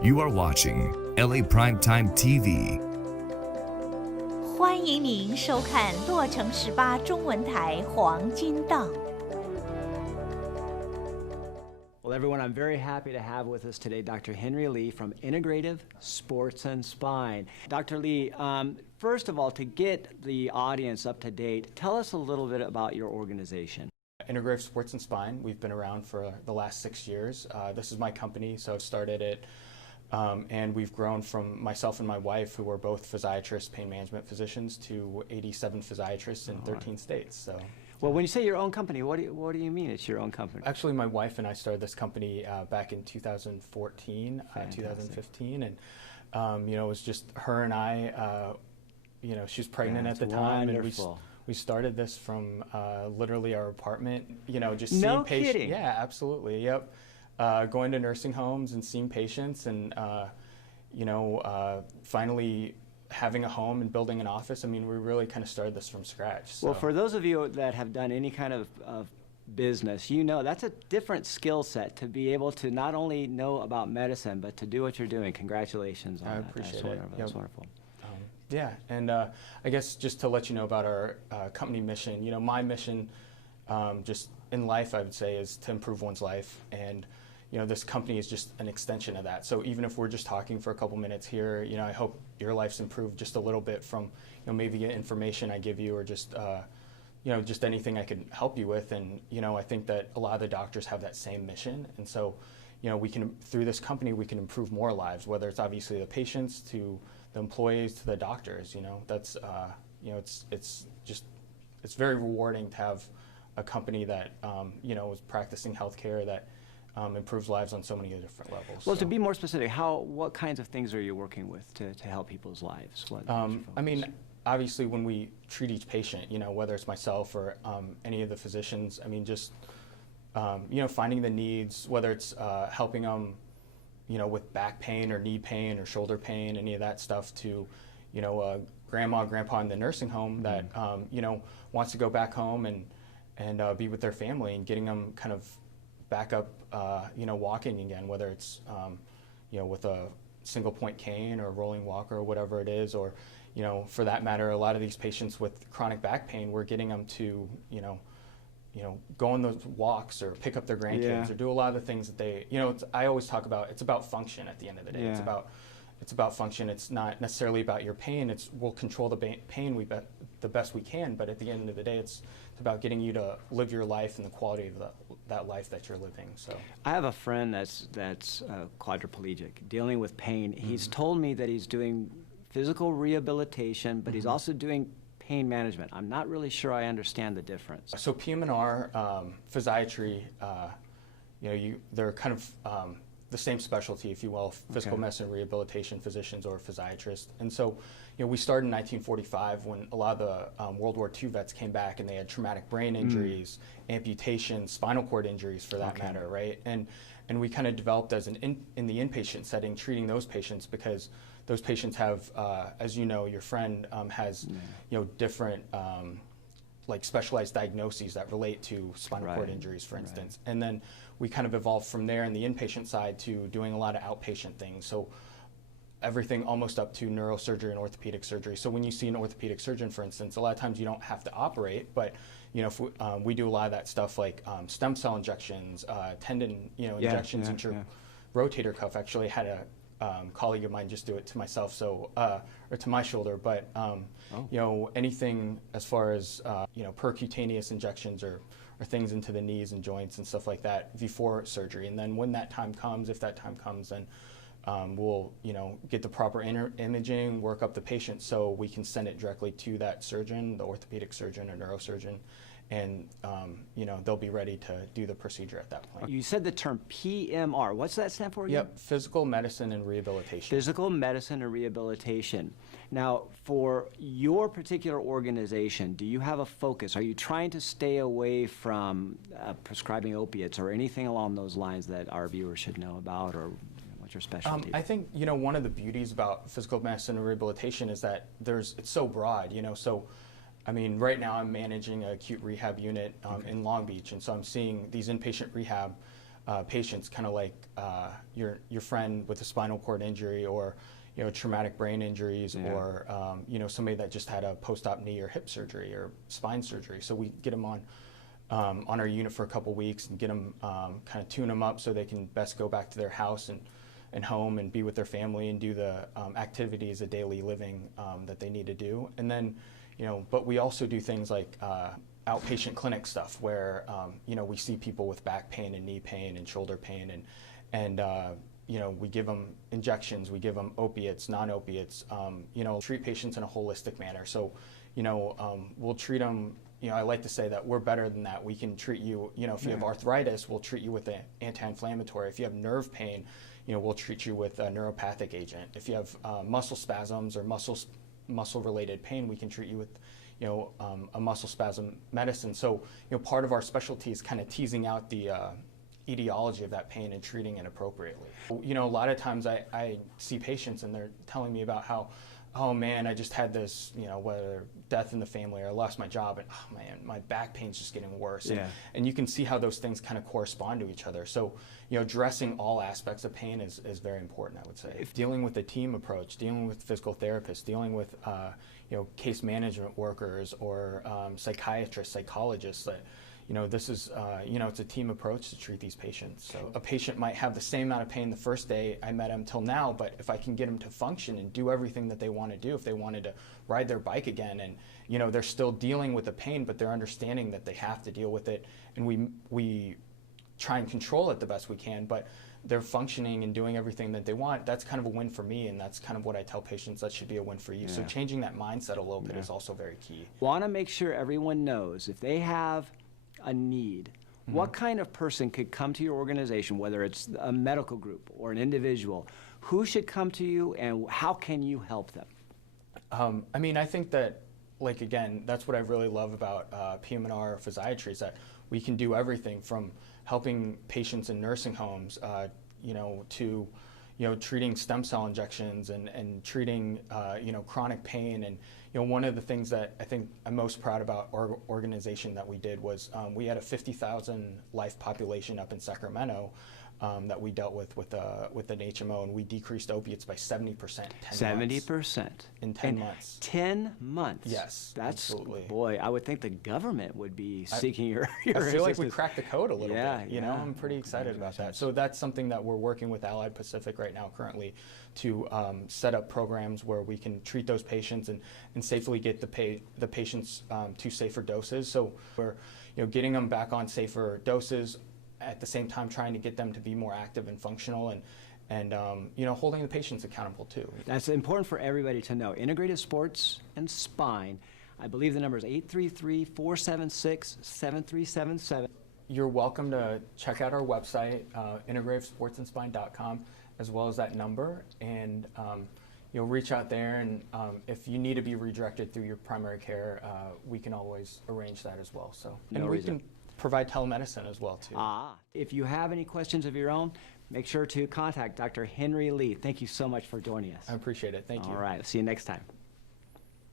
You are watching LA Primetime TV. 欢迎您收看洛城18中文台黄金档。Well, everyone, I'm very happy to have with us today Dr. Henry Lee from Integrative Sports and Spine. Dr. Lee, first of all, to get the audience up to date, tell us a little bit about your organization. Integrative Sports and Spine, we've been around for the last 6 years. This is my company, so I've started it, and we've grown from myself and my wife, who are both physiatrists, pain management physicians, to 87 physiatrists in 13 states. So. Well, when you say your own company, what do you mean it's your own company? Actually, my wife and I started this company back in 2014, 2015, and it was just her and I. She was pregnant at the time, wonderful. and we started this from literally our apartment. Just no seeing patients. kidding. Yeah, absolutely. Yep. Going to nursing homes and seeing patients, and finally having a home and building an office. I mean, we really kind of started this from scratch. So. Well, for those of you that have done any kind of business, that's a different skill set to be able to not only know about medicine, but to do what you're doing. Congratulations on that. I appreciate That's it. That's wonderful. Yeah, and I guess just to let you know about our company mission, my mission just in life, I would say, is to improve one's life. And this company is just an extension of that. So even if we're just talking for a couple minutes here, I hope your life's improved just a little bit from, maybe information I give you, or just, just anything I could help you with. And, I think that a lot of the doctors have that same mission. And so, we can, through this company, we can improve more lives, whether it's obviously the patients to the employees to the doctors. That's, it's very rewarding to have a company that, is practicing healthcare that improves lives on so many different levels. Well, to be more specific, what kinds of things are you working with to help people's lives? I mean, obviously, when we treat each patient, whether it's myself or any of the physicians, I mean, just finding the needs, whether it's helping them, with back pain or knee pain or shoulder pain, any of that stuff, to, grandma, grandpa in the nursing home that wants to go back home and be with their family, and getting them kind of back up, walking again, whether it's, with a single point cane or a rolling walker or whatever it is, or, for that matter, a lot of these patients with chronic back pain, we're getting them to, go on those walks or pick up their grandkids or do a lot of the things that they, I always talk about, it's about function at the end of the day. Yeah. It's about function. It's not necessarily about your pain. We'll control the pain the best we can, but at the end of the day, it's about getting you to live your life and the quality of that life that you're living. So I have a friend that's quadriplegic, dealing with pain. Mm-hmm. He's told me that he's doing physical rehabilitation, but he's also doing pain management. I'm not really sure I understand the difference. So PM&R, physiatry, they're kind of the same specialty, if you will, physical medicine rehabilitation physicians or physiatrists. And so, we started in 1945 when a lot of the World War II vets came back, and they had traumatic brain injuries, amputations, spinal cord injuries for that matter, right? And we kind of developed as in the inpatient setting, treating those patients, because those patients have, as your friend has, different like specialized diagnoses that relate to spinal cord injuries, for instance. And then we kind of evolved from there in the inpatient side to doing a lot of outpatient things. So everything almost up to neurosurgery and orthopedic surgery. So when you see an orthopedic surgeon, for instance, a lot of times you don't have to operate, but if we do a lot of that stuff, like stem cell injections, tendon, injections into your rotator cuff. Actually, I had a colleague of mine just do it to myself, so or to my shoulder. But anything as far as percutaneous injections or things into the knees and joints and stuff like that before surgery. And then when that time comes, if that time comes, then we'll get the proper imaging, work up the patient so we can send it directly to that surgeon, the orthopedic surgeon or neurosurgeon, and they'll be ready to do the procedure at that point. You said the term PMR. What's that stand for again? Yep, physical medicine and rehabilitation. Physical medicine and rehabilitation. Now, for your particular organization, do you have a focus? Are you trying to stay away from prescribing opiates or anything along those lines that our viewers should know about, or what's your specialty? I think one of the beauties about physical medicine and rehabilitation is that it's so broad. So I mean, right now I'm managing an acute rehab unit in Long Beach, and so I'm seeing these inpatient rehab patients, kind of like your friend with a spinal cord injury, or traumatic brain injuries, or somebody that just had a post-op knee or hip surgery or spine surgery. So we get them on our unit for a couple weeks and get them kind of tune them up so they can best go back to their house and home and be with their family and do the activities of daily living that they need to do. And then, but we also do things like outpatient clinic stuff where, we see people with back pain and knee pain and shoulder pain, and we give them injections, we give them opiates, non-opiates, treat patients in a holistic manner. So, we'll treat them, I like to say that we're better than that. We can treat you, if you have arthritis, we'll treat you with an anti-inflammatory. If you have nerve pain, we'll treat you with a neuropathic agent. If you have muscle spasms or muscle-related pain, we can treat you with, a muscle spasm medicine. So, part of our specialty is kind of teasing out the etiology of that pain and treating it appropriately. A lot of times I see patients and they're telling me about how, oh man, I just had this, whether death in the family or I lost my job, and oh man, my back pain's just getting worse. And you can see how those things kind of correspond to each other. So, addressing all aspects of pain is very important, I would say. If dealing with a team approach, dealing with physical therapists, dealing with, case management workers or psychiatrists, psychologists, that, this is, it's a team approach to treat these patients. So a patient might have the same amount of pain the first day I met them till now, but if I can get them to function and do everything that they want to do, if they wanted to ride their bike again and, they're still dealing with the pain, but they're understanding that they have to deal with it, and we try and control it the best we can, but they're functioning and doing everything that they want, that's kind of a win for me, and that's kind of what I tell patients, that should be a win for you. So changing that mindset a little bit is also very key. Want to make sure everyone knows if they have a need, what kind of person could come to your organization, whether it's a medical group or an individual, who should come to you and how can you help them? I think that, again, that's what I really love about PM&R Physiatry, is that we can do everything from helping patients in nursing homes, to treating stem cell injections and treating chronic pain. And one of the things that I think I'm most proud about our organization that we did was we had a 50,000 life population up in Sacramento that we dealt with an HMO, and we decreased opiates by 70%. 70% in 10 months. 10 months. Yes, that's absolutely. Boy, I would think the government would be seeking your I feel assistance. like we cracked the code a little bit. Yeah. I'm pretty excited about that. So that's something that we're working with Allied Pacific right now currently to set up programs where we can treat those patients and safely get the patients to safer doses. So we're getting them back on safer doses, at the same time trying to get them to be more active and functional, and holding the patients accountable too. That's important for everybody to know. Integrative Sports and Spine, I believe the number is 833-476-7377. You're welcome to check out our website, integrativesportsandspine.com, as well as that number, and reach out there, and if you need to be redirected through your primary care, we can always arrange that as well. So, and we can provide telemedicine as well too. If you have any questions of your own, make sure to contact Dr. Henry Lee. Thank you so much for joining us. I appreciate it. Thank you. All right. See you next time.